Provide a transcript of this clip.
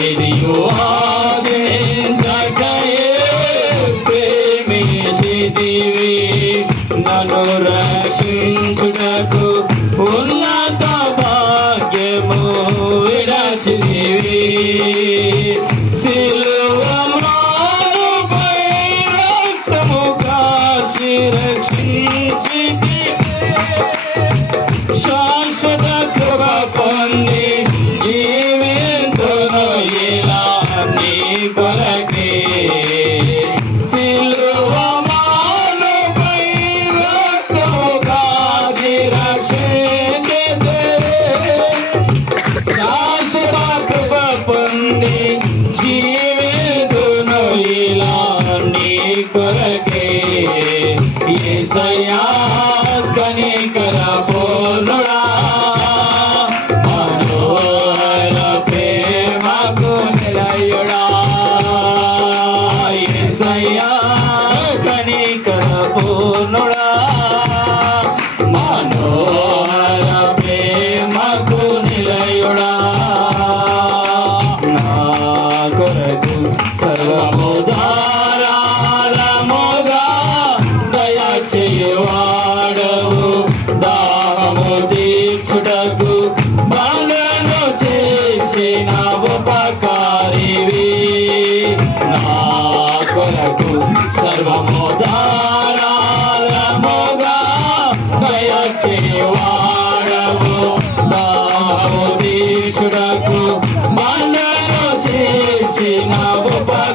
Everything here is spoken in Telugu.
ఏదియో ఆశించకయే ప్రేమించితివి నన్ను రక్షించుటకు ఉన్నత భాగ్యము విడచితివి సిలువ మ్రానుపై రక్తము కాచి రక్షించితివి శాశ్వత కృప పొంది జీవింతును ఇలా నీ కొరకే సిలువ మ్రానుపై రక్తము కాచి రక్షించితివి శాశ్వత కృప పొంది జీవితును ఇలా నీ కొరకే యేసయ్యా కనికర పూర్ణుడా మనోహర ప్రేమకు నిలయుడా యేసయ్యా కనికర పూర్ణుడా మనోహర ప్రేమకు నిలయుడా నా కొరకు సర్వము ధారాళముగా దయచేయువాడవు దాహము తీర్చుటకు బంధను చేసిన ఉపకారివి నా కొరకు సర్వము ధారాళముగా దయచేయువాడవు దాహము తీర్చుటకు బంధను చేసిన ఉపకారివి